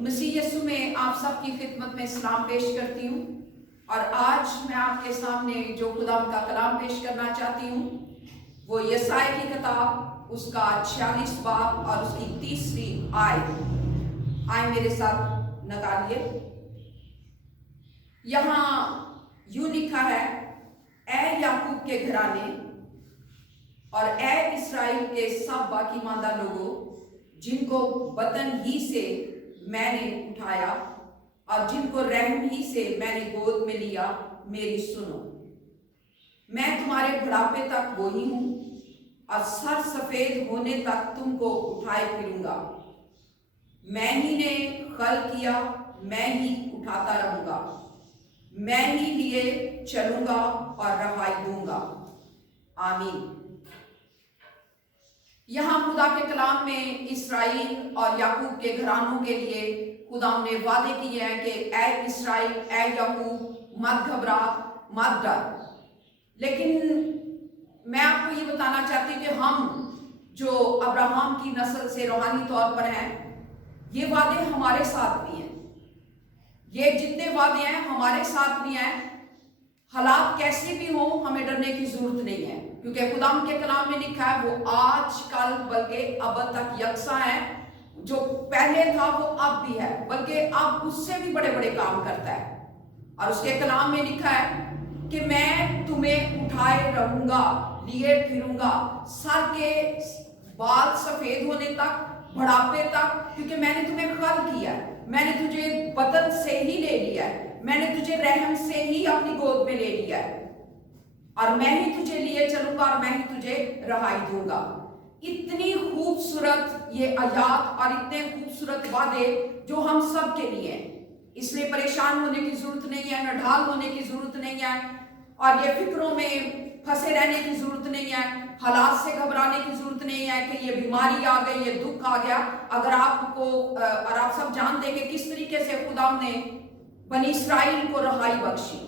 मसीह यीशु में आप सबकी खिदमत में सलाम पेश करती हूँ और आज मैं आपके सामने जो खुदा का कलाम पेश करना चाहती हूँ वो यशायाह की किताब उसका 46 बाब और उसकी 3री आयत। आए मेरे साथ निकालिए। यहाँ यूं लिखा है, ऐ याकूब के घराने और ऐ इस्राएल के सब बाकी मांदा लोगों, जिनको वतन ही से मैंने उठाया और जिनको रहम ही से मैंने गोद में लिया, मेरी सुनो। मैं तुम्हारे बुढ़ापे तक वही हूं और सर सफेद होने तक तुमको उठाए फिरूंगा। मैं ही ने खल किया, मैं ही उठाता रहूंगा, मैं ही लिए चलूंगा और रहाई दूंगा। आमीन। यहाँ खुदा के कलाम में इसराइल और याकूब के घरानों के लिए खुदा ने वादे किए हैं कि ऐ इसराइल, ऐ याकूब, मत घबरा, मत डर। लेकिन मैं आपको ये बताना चाहती हूँ कि हम जो अब्राहम की नस्ल से रूहानी तौर पर हैं, ये वादे हमारे साथ भी हैं। ये जितने वादे हैं हमारे साथ भी हैं। हालात कैसे भी हो, हमें डरने की जरूरत नहीं है, क्योंकि खुदा के कलाम में लिखा है वो आज कल बल्कि अब तक यकसा है। जो पहले था वो अब भी है, बल्कि अब उससे भी बड़े बड़े काम करता है। और उसके कलाम में लिखा है कि मैं तुम्हें उठाए रहूंगा, लिए फिरूंगा, सर के बाल सफेद होने तक, बुढ़ापे तक, क्योंकि मैंने तुम्हें खल किया है, मैंने तुझे वतन से ही ले लिया है, मैंने तुझे रहम से ही अपनी गोद में ले लिया है और मैं ही तुझे लिए चलूंगा और मैं ही तुझे रहाई दूंगा। इतनी खूबसूरत ये आयात और इतने खूबसूरत वादे जो हम सब के लिए हैं, इसलिए परेशान होने की जरूरत नहीं है, नढाल होने की जरूरत नहीं है और ये फिक्रों में फंसे रहने की जरूरत नहीं है, हालात से घबराने की जरूरत नहीं है कि ये बीमारी आ गई, ये दुख आ गया। अगर आपको और आप सब जानते हैं कि किस तरीके से खुदा ने बनी इसराइल को रहाई बख्शी,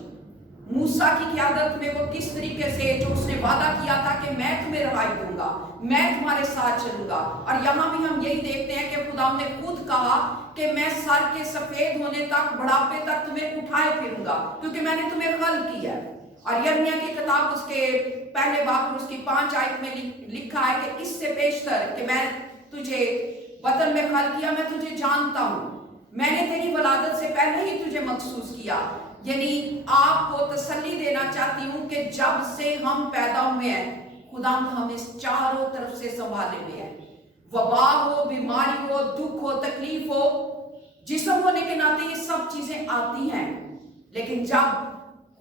मूसा की क़यादत में वो किस तरीके से जो उसने वादा किया था कि मैं तुम्हें रहाई दूंगा, मैं तुम्हारे साथ चलूंगा। और यहाँ भी हम यही देखते हैं कि खुदा ने खुद कहा कि मैं सर के सफेद होने तक, बुढ़ापे तक तुम्हें उठाए फिरूंगा, क्योंकि मैंने तुम्हें खल किया। और यिर्मयाह की किताब उसके पहले बाब और उसकी 5 आयत में लिखा है कि इससे पेशतर कि मैं तुझे वतन में खल किया, मैं तुझे जानता हूं, मैंने तेरी वलादत से पहले ही तुझे महसूस किया। यानी आपको तसल्ली देना चाहती हूं कि जब से हम पैदा हुए हैं, खुदा हमें चारों तरफ से संभाले हुए है। वबा हो, बीमारी हो, दुख हो, तकलीफ हो, जिस्म होने के नाते ये सब चीजें आती हैं, लेकिन जब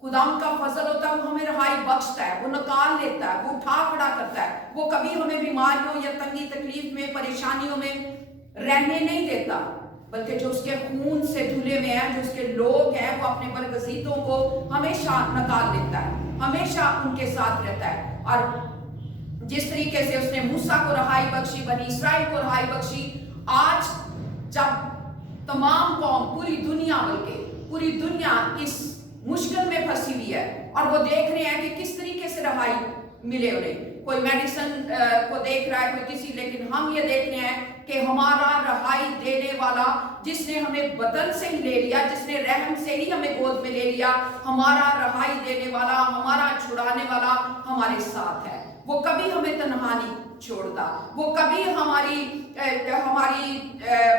खुदा का फजल होता है वो हमें रहाई बख्शता है, वो निकाल लेता है, वो उठा खड़ा करता है। वो कभी हमें बीमारियों या तंगी तकलीफ में, परेशानियों में रहने नहीं देता, बल्कि जो उसके खून से धुले में हैं, जो उसके लोग हैं, वो अपने बरगजीतों को हमेशा निकाल लेता है, हमेशा उनके साथ रहता है। और जिस तरीके से उसने मूसा को रहाई बख्शी, बनी इसराइल को रहाई बख्शी, आज जब तमाम कौम, पूरी दुनिया, बल्कि पूरी दुनिया इस मुश्किल में फंसी हुई है और वो देख रहे हैं कि किस तरीके से रहाई मिले उन्हें। कोई मेडिसिन को देख रहा है, कोई किसी, लेकिन हम ये देख रहे हैं कि हमारा रहाई देने वाला, जिसने हमें वतन से ही ले लिया, जिसने रहम से ही हमें गोद में ले लिया, हमारा रहाई देने वाला, हमारा छुड़ाने वाला हमारे साथ है। वो कभी हमें तन्हा नहीं छोड़ता, वो कभी हमारी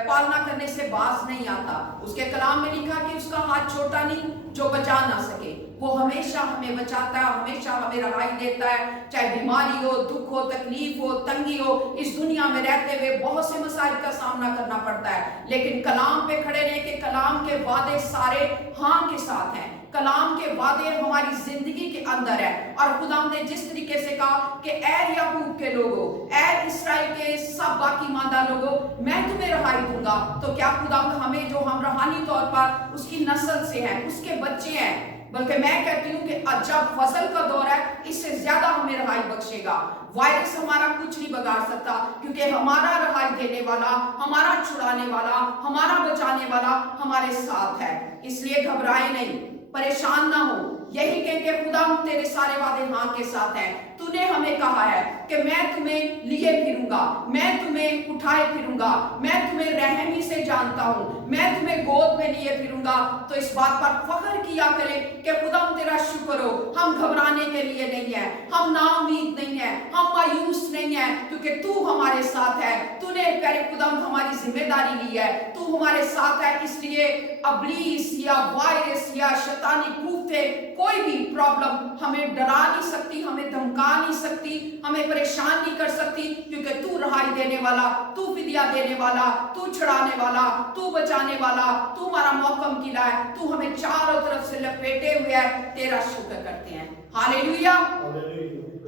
पालना करने से बाज नहीं आता। उसके कलाम में लिखा कि उसका हाथ छोटा नहीं जो बचा ना सके, वो हमेशा हमें बचाता है, हमेशा हमें रहाई देता है। चाहे बीमारी हो, दुख हो, तकलीफ हो, तंगी हो, इस दुनिया में रहते हुए बहुत से मसाइल का सामना करना पड़ता है, लेकिन कलाम पे खड़े रहे कि कलाम के वादे सारे हाँ के साथ हैं, कलाम के वादे हमारी जिंदगी के अंदर है। और खुदा ने जिस तरीके से कहा कि ऐ याकूब के लोगों, ऐ इस्राएल के सब बाकी मांदा लोगों, मैं तुम्हें रहाई दूंगा, तो क्या खुदा हमें, जो हम रूहानी तौर पर उसकी नस्ल से हैं, उसके बच्चे हैं, बल्कि मैं कहती हूँ कि जब फसल का दौर है, इससे ज्यादा हमें रहाई बख्शेगा। वायरस हमारा कुछ नहीं बिगाड़ सकता, क्योंकि हमारा रहाई देने वाला, हमारा छुड़ाने वाला, हमारा बचाने वाला हमारे साथ है। इसलिए घबराए नहीं, परेशान ना हो, यही कहें कि खुदा तेरे सारे वादे हाँ के साथ हैं। तूने हमें कहा है कि मैं तुम्हें लिए फिरूंगा, मैं तुम्हें उठाए फिरूंगा, मैं तुम्हें रहमी से जानता हूँ, मैं तुम्हें गोद में लिए फिरूंगा। तो इस बात पर फख्र किया करें कि खुदा तेरा शुक्र हो, हम घबराने के लिए नहीं है, हम नाउमीद नहीं है, हम मायूस नहीं है, क्योंकि तू हमारे साथ है। तूने प्यारे खुदा हमारी जिम्मेदारी ली है, तू हमारे साथ है। इसलिए अबलीस या वायरस या शैतानी कुत्ते कोई भी प्रॉब्लम हमें डरा नहीं सकती, हमें धमका नहीं सकती, हमें परेशान नहीं कर सकती, क्योंकि तू रहाई देने वाला, तू फिदिया देने वाला, तू छुड़ाने वाला, तू बचाने वाला, तू हमारा मौकम किला है, तू हमें चारों तरफ से लपेटे हुए है। तेरा शुक्र करते हैं। Hallelujah,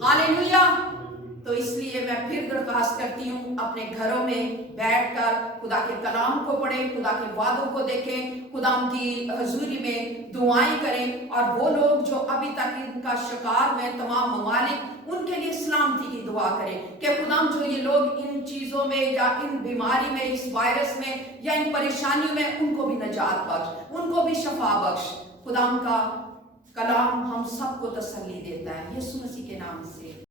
hallelujah. तो इसलिए मैं फिर दरखास्त करती हूँ, अपने घरों में बैठकर खुदा के कलाम को पढ़ें, खुदा के वादों को देखें, खुदा की हजूरी में दुआएं करें। और वो लोग जो अभी तक इनका शिकार हुए, तमाम ममालिक, उनके लिए सलामती की दुआ करें कि खुदा जो ये लोग इन चीज़ों में या इन बीमारी में, इस वायरस में या इन परेशानियों में, उनको भी नजात बख्श, उनको भी शफा बख्श। खुदा का कलाम हम सबको तसल्ली देता है, यीशु मसीह के नाम से।